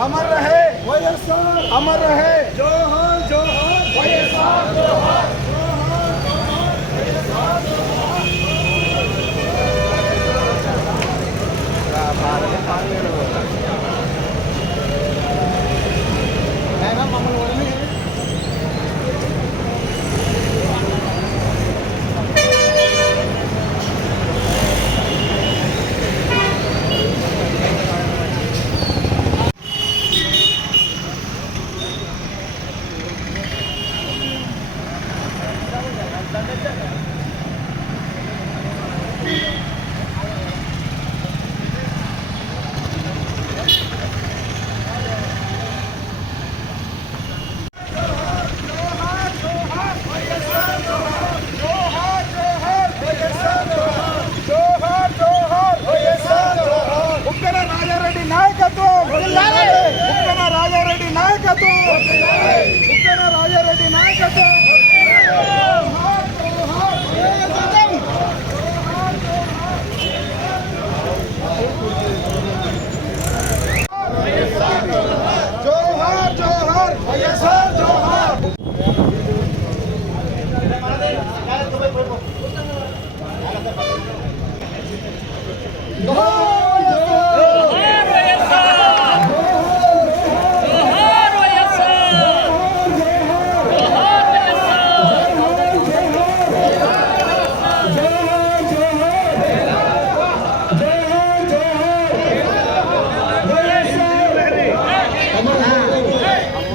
अमर रहे। अमर रहे। जो जोहर। जो हाँ जो जोहर जो जोहर। Tá Thank you.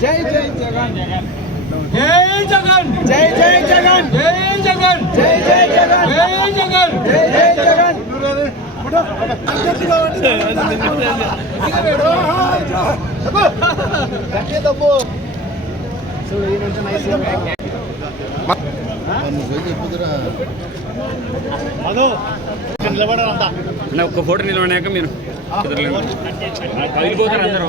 జై జై జగన్. జై జగన్. జై జై జగన్. జై జగన్. జై జై జగన్. జై జగన్. జై జై జగన్. ఒక్క ఫోటో నిలబడినాక మీరు పగిలిపోతారు అందరూ